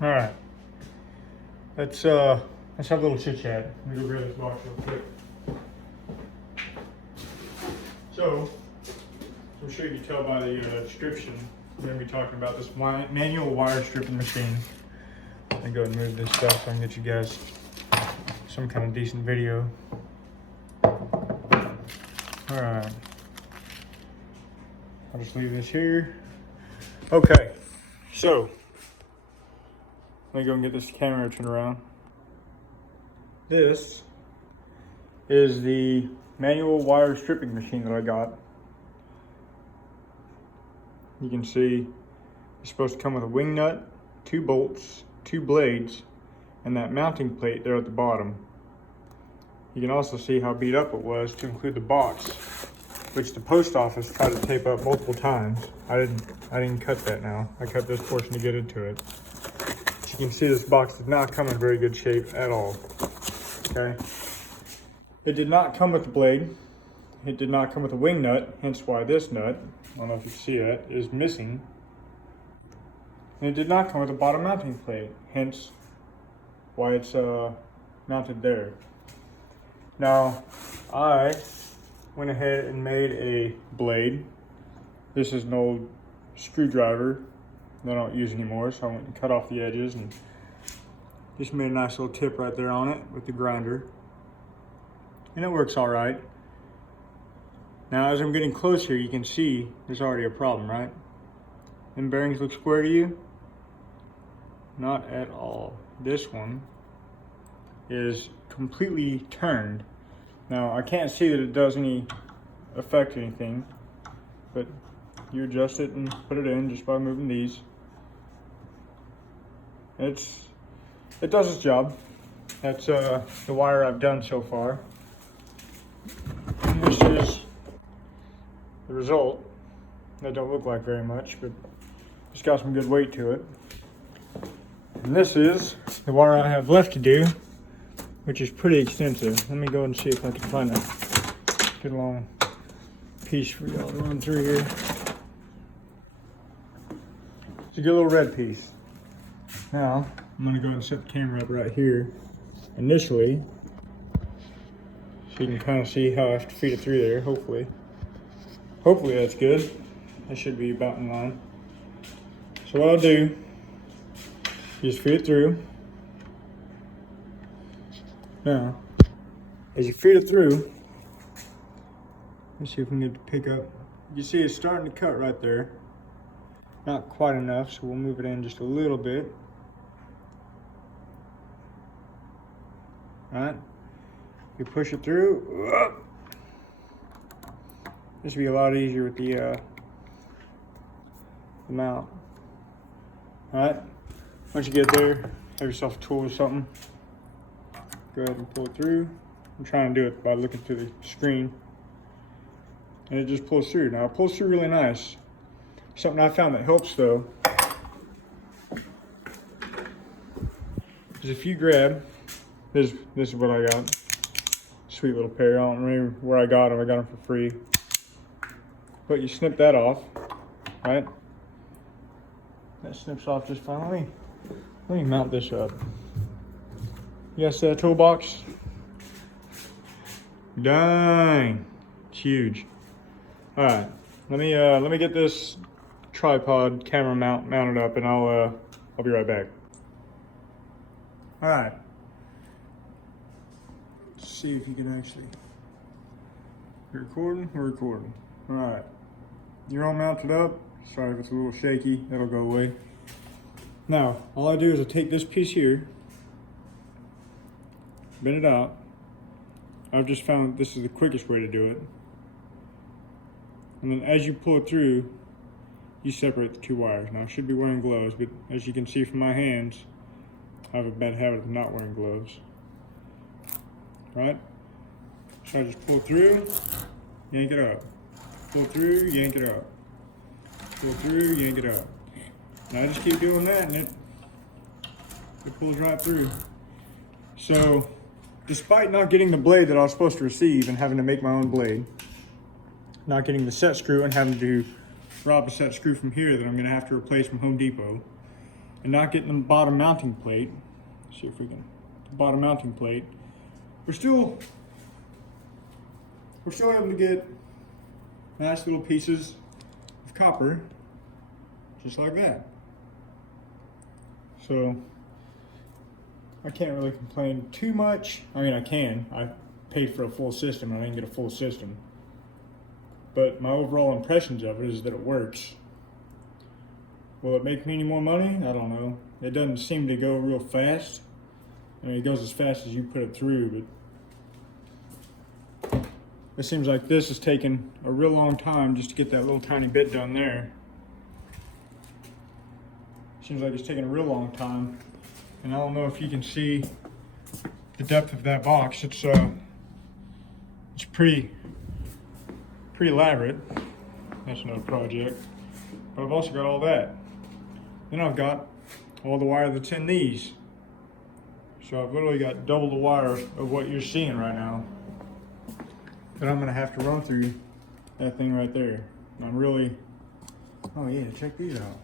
All right. Let's have a little chit chat. Let me go grab this box real quick. So, I'm sure you can tell by the description, we're going to be talking about this manual wire stripping machine. Let me go and move this stuff so I can get you guys some kind of decent video. All right. I'll just leave this here. Okay, so let me go and get this camera turned around. This is the manual wire stripping machine that I got. You can see it's supposed to come with a wing nut, 2 bolts, 2 blades, and that mounting plate there at the bottom. You can also see how beat up it was to include the box, which the post office tried to tape up multiple times. I didn't cut that now. I cut this portion to get into it. As you can see, this box did not come in very good shape at all. Okay. It did not come with the blade. It did not come with a wing nut, hence why this nut, I don't know if you can see that, is missing. And it did not come with a bottom mounting plate, hence why it's mounted there. Now, I went ahead and made a blade. This is an old screwdriver that I don't use anymore, so I went and cut off the edges and just made a nice little tip right there on it with the grinder. And it works all right. Now, as I'm getting closer, you can see there's already a problem, right? Them bearings look square to you? Not at all. This one is completely turned. Now, I can't see that it does any affect anything, but you adjust it and put it in just by moving these. It does its job. That's the wire I've done so far. And this is the result. That don't look like very much, but it's got some good weight to it. And this is the wire I have left to do, which is pretty extensive. Let me go and see if I can find a good long piece for y'all to run through here. It's a good little red piece. Now, I'm gonna go ahead and set the camera up right here initially, so you can kind of see how I have to feed it through there, hopefully. Hopefully that's good. That should be about in line. So what I'll do, you just feed it through. Now, as you feed it through, let's see if we can get it to pick up. You see it's starting to cut right there. Not quite enough, so we'll move it in just a little bit. All right, you push it through. This will be a lot easier with the mount. All right, once you get there, have yourself a tool or something. Go ahead and pull it through. I'm trying to do it by looking through the screen. And it just pulls through. Now it pulls through really nice. Something I found that helps though is if you grab, this is what I got. Sweet little pair. I don't remember where I got them. I got them for free. But you snip that off, right? That snips off just fine. Let me mount this up. You guys see that toolbox? Dang, it's huge. All right, let me get this tripod camera mounted up, and I'll be right back. All right, let's see if you can actually. You're recording? We're recording. All right, you're all mounted up. Sorry if it's a little shaky. That'll go away. Now, all I do is I take this piece here, bend it out. I've just found this is the quickest way to do it. And then as you pull it through, you separate the 2 wires. Now I should be wearing gloves, but as you can see from my hands, I have a bad habit of not wearing gloves. Right? So I just pull through, yank it up. Pull through, yank it up. Pull through, yank it up. Now I just keep doing that and it pulls right through. So, despite not getting the blade that I was supposed to receive and having to make my own blade, not getting the set screw and having to rob a set screw from here that I'm gonna have to replace from Home Depot, and not getting the bottom mounting plate. Let's see if we can, the bottom mounting plate. We're still able to get nice little pieces of copper, just like that. So I can't really complain too much. I mean, I can. I paid for a full system and I didn't get a full system. But my overall impressions of it is that it works. Will it make me any more money? I don't know. It doesn't seem to go real fast. I mean, it goes as fast as you put it through, but it seems like this is taking a real long time just to get that little tiny bit done there. Seems like it's taking a real long time. And I don't know if you can see the depth of that box. It's pretty elaborate. That's another project. But I've also got all that. Then I've got all the wire that's in these. So I've literally got double the wire of what you're seeing right now. But I'm gonna have to run through that thing right there. And I'm really, oh yeah, check these out.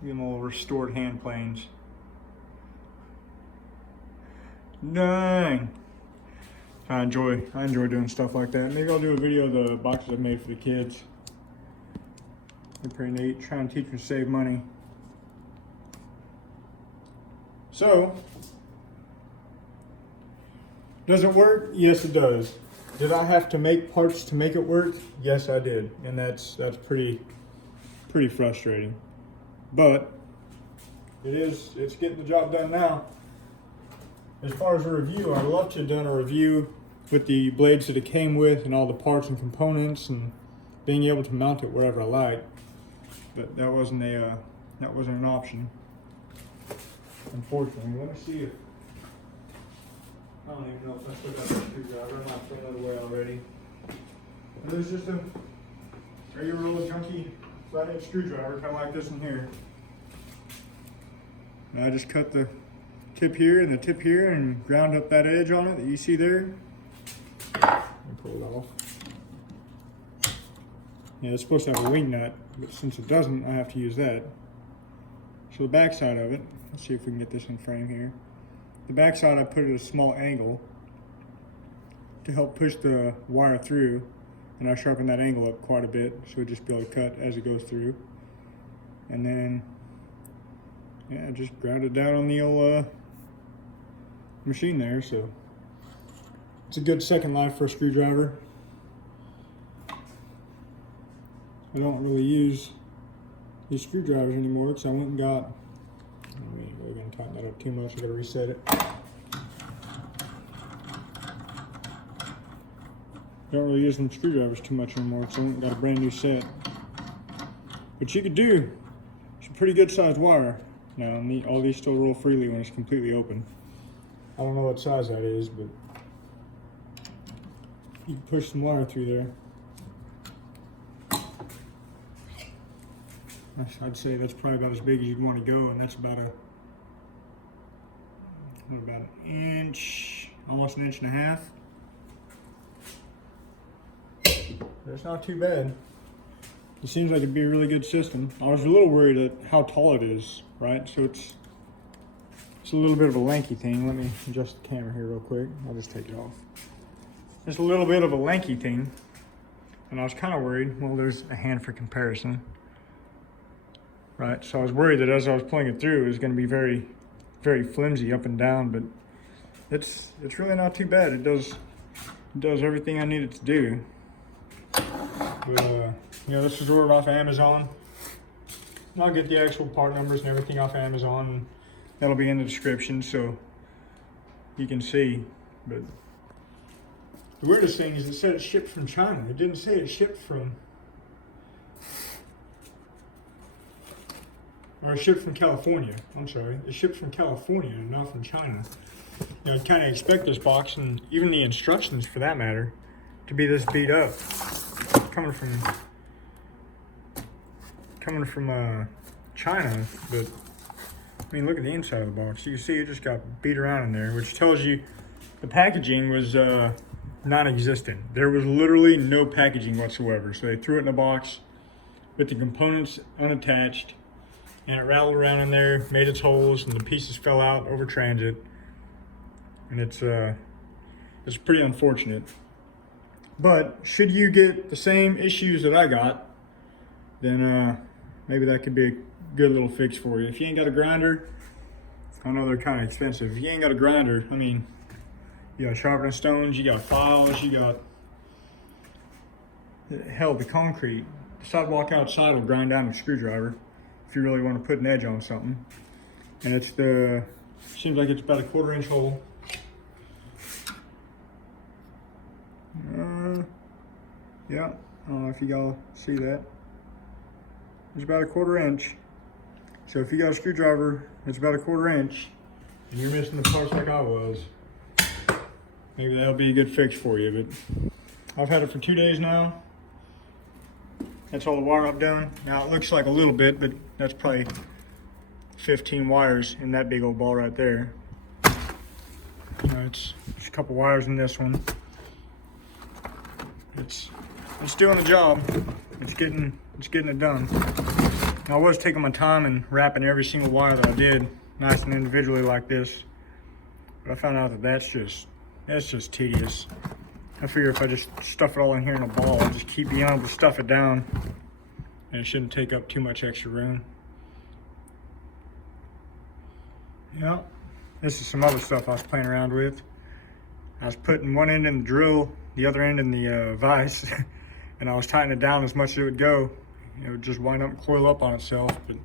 Give them all restored hand planes. Dang. I enjoy doing stuff like that. Maybe I'll do a video of the boxes I've made for the kids. They're pretty neat. Trying to teach them to save money. So, does it work? Yes, it does. Did I have to make parts to make it work? Yes, I did, and that's pretty frustrating. But it's getting the job done now. As far as a review, I'd love to have done a review with the blades that it came with and all the parts and components and being able to mount it wherever I like. But that wasn't an option, unfortunately. Let me see if, I don't even know if I still got the screwdriver. I'm not throwing it away already. And there's just a regular old junky flathead screwdriver, kind of like this one here. And I just cut the tip here and the tip here and ground up that edge on it that you see there. Let me pull it off. Yeah, it's supposed to have a wing nut, but since it doesn't, I have to use that. So the back side of it, let's see if we can get this in frame here. The back side I put at a small angle to help push the wire through, and I sharpened that angle up quite a bit so it'll just be able to cut as it goes through. And then, yeah, just ground it down on the old machine there, so it's a good second life for a screwdriver. I don't really use these screwdrivers anymore because I went and got, I mean, we're going to tighten that up too much, I got to reset it. Don't really use them screwdrivers too much anymore, so I went and got a brand new set. But you could do some pretty good sized wire. Now, all these still roll freely when it's completely open. I don't know what size that is, but you can push some wire through there. I'd say that's probably about as big as you'd want to go, and that's about an inch, almost an inch and a half. That's not too bad. It seems like it'd be a really good system. I was a little worried at how tall it is, right? So it's a little bit of a lanky thing. Let me adjust the camera here real quick. I'll just take it off. It's a little bit of a lanky thing, and I was kind of worried. Well, there's a hand for comparison. Right, so I was worried that as I was pulling it through, it was going to be very, very flimsy up and down, but it's really not too bad. It does everything I need it to do. But, you know, this was ordered off Amazon. And I'll get the actual part numbers and everything off Amazon. And that'll be in the description, so you can see. But the weirdest thing is it said it shipped from China. It didn't say it shipped from. Or it shipped from California. I'm sorry. It shipped from California and not from China. You know, I'd kind of expect this box, and even the instructions for that matter, to be this beat up. Coming from China, but I mean, look at the inside of the box. You can see it just got beat around in there, which tells you the packaging was non-existent. There was literally no packaging whatsoever. So they threw it in a box with the components unattached. and it rattled around in there, made its holes, and the pieces fell out over transit. And it's pretty unfortunate. But should you get the same issues that I got, then maybe that could be a good little fix for you. If you ain't got a grinder, I know they're kind of expensive. If you ain't got a grinder, I mean, you got sharpening stones, you got files, you got, hell, the concrete. The sidewalk outside will grind down with a screwdriver if you really want to put an edge on something. And seems like it's about a 1/4 inch hole. Yeah, I don't know if you all see that. It's about a 1/4 inch. So if you got a screwdriver, it's about a 1/4 inch, and you're missing the parts like I was, maybe that'll be a good fix for you. But I've had it for 2 days now. That's all the wire I've done. Now it looks like a little bit, but that's probably 15 wires in that big old ball right there. It's a couple wires in this one. It's doing the job. It's getting it done. Now, I was taking my time and wrapping every single wire that I did nice and individually like this, but I found out that that's just tedious. I figure if I just stuff it all in here in a ball, I'll just keep being able to stuff it down, and it shouldn't take up too much extra room. Yeah, this is some other stuff I was playing around with. I was putting one end in the drill, the other end in the vise, and I was tightening it down as much as it would go. It would just wind up and coil up on itself, but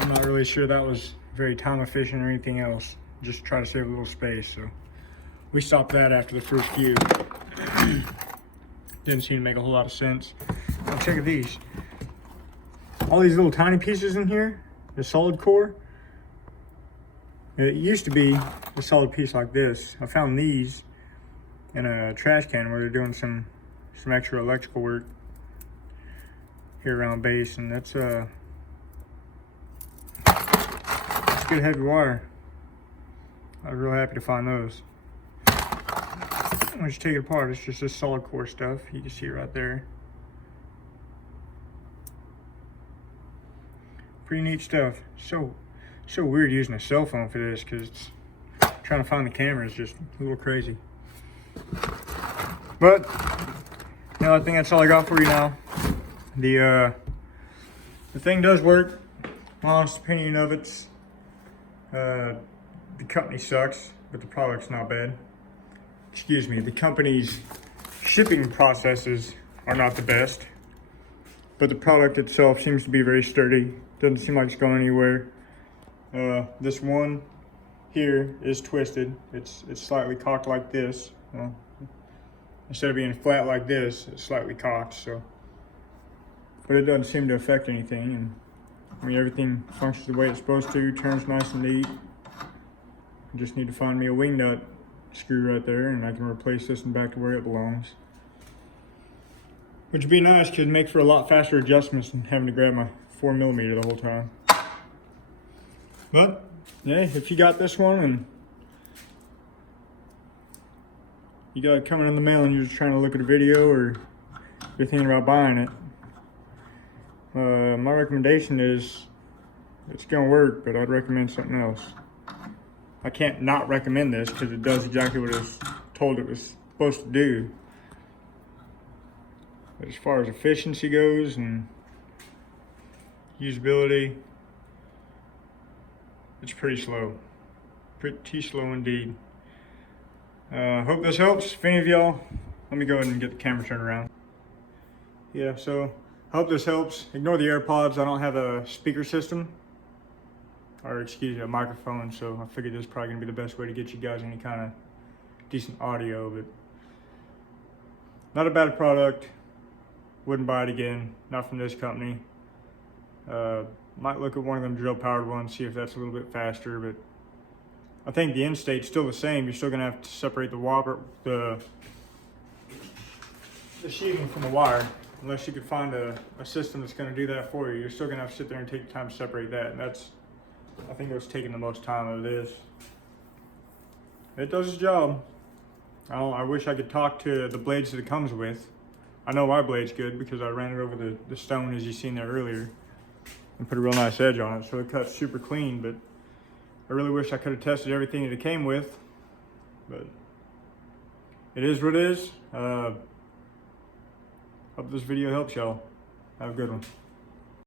I'm not really sure that was very time efficient or anything else. Just try to save a little space, so we stopped that after the first few. Didn't seem to make a whole lot of sense. Now check out these. All these little tiny pieces in here, the solid core. It used to be a solid piece like this. I found these in a trash can where they're doing some extra electrical work here around base, and that's good heavy wire. I was real happy to find those. Once you take it apart, it's just this solid core stuff. You can see it right there. Pretty neat stuff. So weird using a cell phone for this, because trying to find the camera is just a little crazy. But I think that's all I got for you now. The thing does work. My honest opinion of it's the company sucks, but the product's not bad. Excuse me, the company's shipping processes are not the best, but the product itself seems to be very sturdy. Doesn't seem like it's going anywhere. This one here is twisted. It's slightly cocked like this. Instead of being flat like this, it's slightly cocked. So, but it doesn't seem to affect anything. And I mean, everything functions the way it's supposed to. Turns nice and neat. I just need to find me a wing nut screw right there, and I can replace this and back to where it belongs. Which would be nice, because it'd make for a lot faster adjustments than having to grab my 4mm the whole time. But yeah, if you got this one and you got it coming in the mail and you're just trying to look at a video, or you're thinking about buying it, my recommendation is it's gonna work, but I'd recommend something else. I can't not recommend this because it does exactly what it was told it was supposed to do. But as far as efficiency goes and usability, it's pretty slow. Pretty slow indeed. Hope this helps. If any of y'all, let me go ahead and get the camera turned around. Yeah, so hope this helps. Ignore the AirPods. I don't have a speaker system, or excuse me, a microphone, so I figured this is probably gonna be the best way to get you guys any kind of decent audio, but not a bad product. Wouldn't buy it again, not from this company. Might look at one of them drill powered ones, see if that's a little bit faster, but I think the end state's still the same. You're still gonna have to separate the sheathing from the wire, unless you could find a system that's gonna do that for you. You're still gonna have to sit there and take the time to separate that, and that's, I think, what's taking the most time of this. It does its job. I wish I could talk to the blades that it comes with. I know my blade's good because I ran it over the stone, as you seen there earlier. and put a real nice edge on it. So it cuts super clean, but I really wish I could have tested everything that it came with, but it is what it is. Hope this video helps y'all. Have a good one.